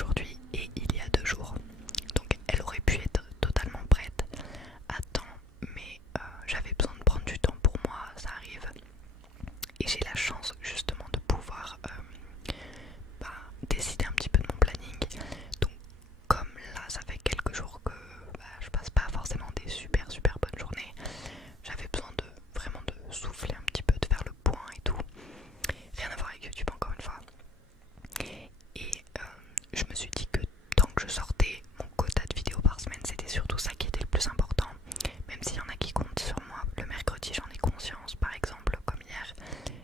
aujourd'hui et il y a 2 jours. Donc elle aurait pu être totalement prête à temps, mais j'avais besoin de prendre du temps pour moi, ça arrive. Et j'ai la chance justement de pouvoir décider un petit peu de mon planning. Donc comme là ça fait quelques jours que je passe pas forcément des super bonnes journées, j'avais besoin de vraiment de souffler un petit peu, de faire le point et tout. Rien à voir avec YouTube encore une fois. Et je me suis dit que tant que je sortais mon quota de vidéos par semaine, c'était surtout ça qui était le plus important. Même s'il y en a qui comptent sur moi, le mercredi j'en ai conscience par exemple, comme hier.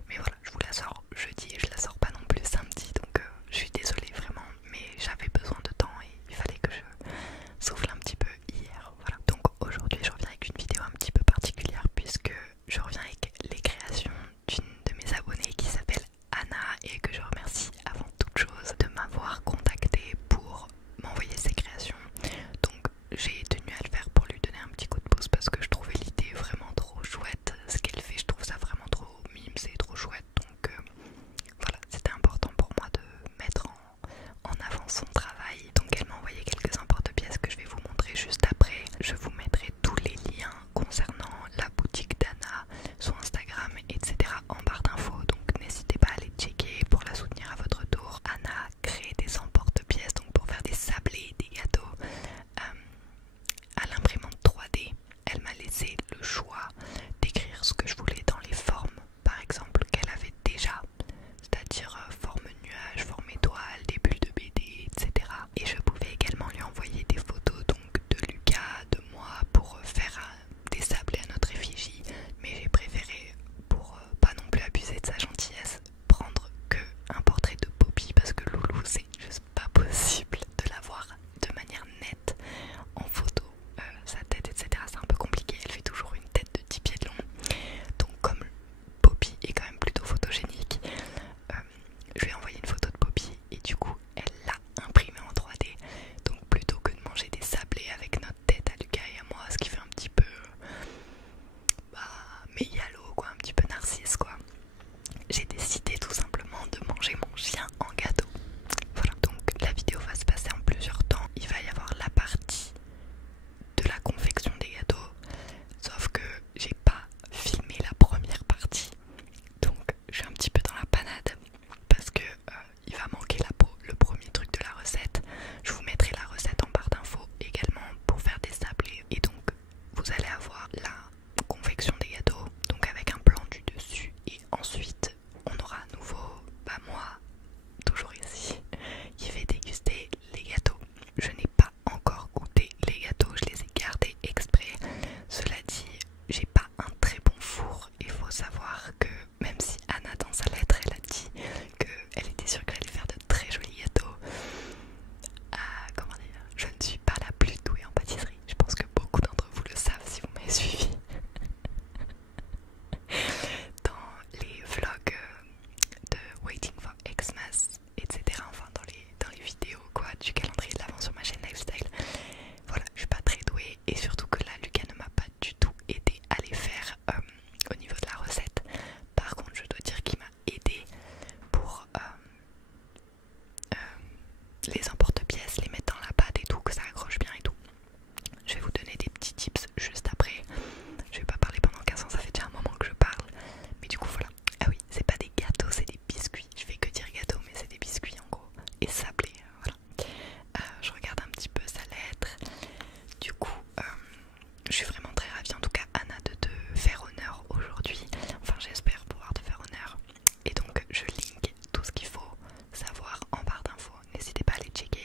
Mais voilà, je vous la sors jeudi et je la sors pas non plus samedi, donc je suis désolée vraiment, mais j'avais besoin de temps et il fallait que je souffle un petit peu hier. Voilà. Donc aujourd'hui je reviens avec une vidéo un petit peu particulière puisque je reviens avec les créations d'une de mes abonnées qui s'appelle Anna et que je remercie avant toute chose de m'avoir contactée pour m'envoyer ses créations. Donc j'ai tenu à le faire pour lui donner un petit coup de pouce parce que je trouvais l'idée vraiment trop chouette. Ce qu'elle fait, je trouve ça vraiment trop mime, c'est trop chouette. Donc voilà, c'était important pour moi de mettre en avant son travail. Donc elle m'a envoyé quelques emporte-pièces que je vais vous montrer juste après. Je vous mettrai tous les liens concernant la boutique d'Anna, son Instagram, etc. en barre d'infos. Donc n'hésitez pas à les checker pour la soutenir à votre tour. Anna crée des emporte-pièces donc pour faire des sablés, des gâteaux à l'imprimante 3D. Elle m'a laissé le choix d'écrire ce que je voulais dans les formes, par exemple, qu'elle avait déjà, c'est-à-dire forme nuage, forme étoile, des bulles de BD, etc. Et je pouvais également lui envoyer des photos donc de Lucas, de moi, pour faire des sablés à notre effigie, mais j'ai préféré, pour pas non plus abuser de sa gentillesse, prendre que un portrait de Poppy parce que Loulou c'est juste pas possible de la voir de manière nette en photo, sa tête etc, c'est un peu compliqué, elle fait toujours une tête de 10 pieds de long. Donc comme Poppy est quand même plutôt photogénique, je lui ai envoyé une photo de Poppy et du coup elle l'a imprimée en 3D. Donc plutôt que de manger des sablés avec notre tête à Lucas et à moi, ce qui fait un petit peu mégalo quoi, un petit peu narcisse quoi, j'ai décidé tout simplement de manger mon chien en gâteau. Voilà, donc la vidéo va se passer en plusieurs temps. Il va y avoir la partie de la confection des gâteaux, sauf que j'ai pas filmé la première partie, donc je suis un petit peu dans la panade parce que il va manquer le premier truc de la recette. Je vous mettrai la recette en barre d'infos également pour faire des sablés, et donc vous allez avoir la confection des gâteaux, donc avec un plan du dessus, et ensuite on aura à nouveau moi toujours ici qui vais déguster les gâteaux. Je n'ai pas encore goûté les gâteaux, je les ai gardés exprès. Cela dit, j'ai pas un très bon four. Il faut savoir que même si Anna dans sa lettre elle a dit qu'elle était sûre qu'elle allait faire de très jolis gâteaux, comment dire, je ne suis pas la plus douée en pâtisserie. Je pense que beaucoup d'entre vous le savent si vous m'avez suivi dans les vlogs de Waiting for Xmas, etc. Enfin dans les vidéos quoi, du calendrier de l'avant sur ma chaîne Lifestyle. Voilà, je suis pas très douée et surtout que là Lucas ne m'a pas du tout aidé à les faire au niveau de la recette. Par contre je dois dire qu'il m'a aidé pour les emporte-pièces, les mettre dans la pâte et tout, que ça accroche bien et tout. Je vais vous donner des petits tips juste après. Je vais pas parler pendant 15 ans, ça fait déjà un moment que je parle. Mais du coup voilà. Ah oui, c'est pas des gâteaux, c'est des biscuits. Je fais que dire gâteau, mais c'est des biscuits en gros. Et sablés, voilà. Je regarde un petit peu sa lettre. Du coup, je suis vraiment très ravie en tout cas Anna de te faire honneur aujourd'hui. Enfin j'espère pouvoir te faire honneur. Et donc je link tout ce qu'il faut savoir en barre d'infos. N'hésitez pas à aller checker.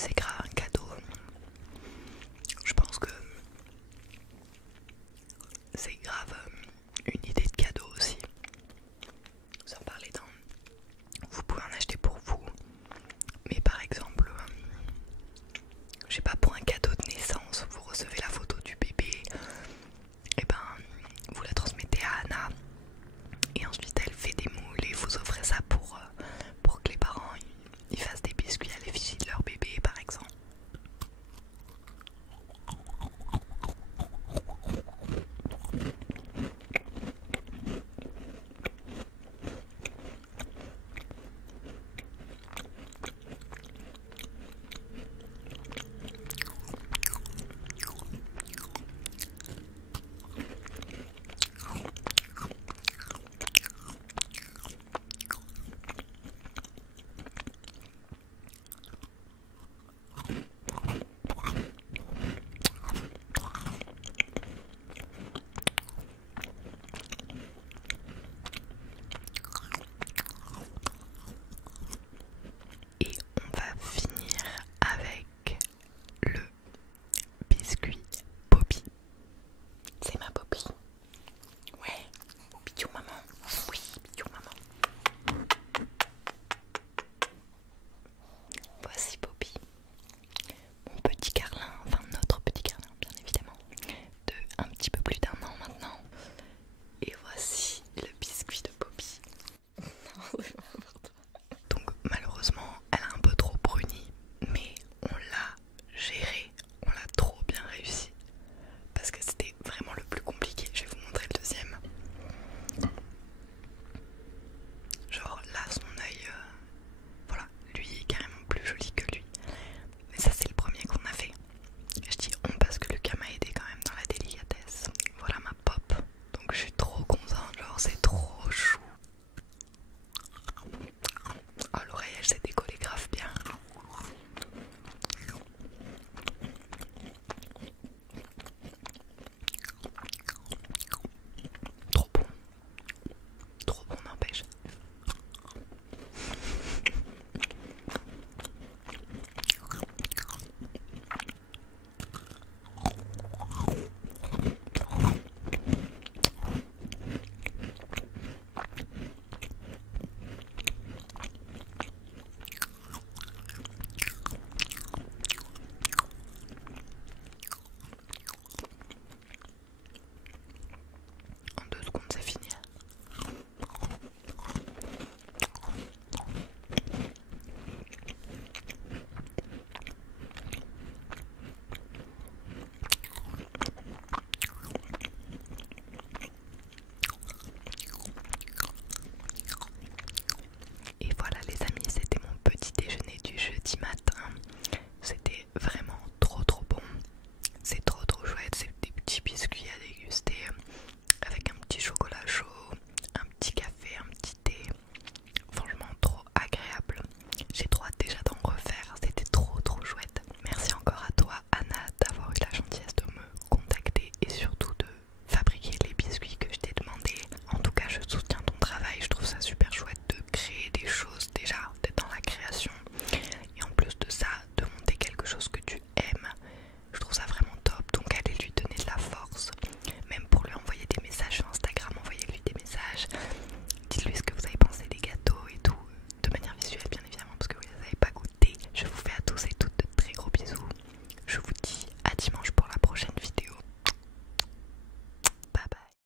c'est grave.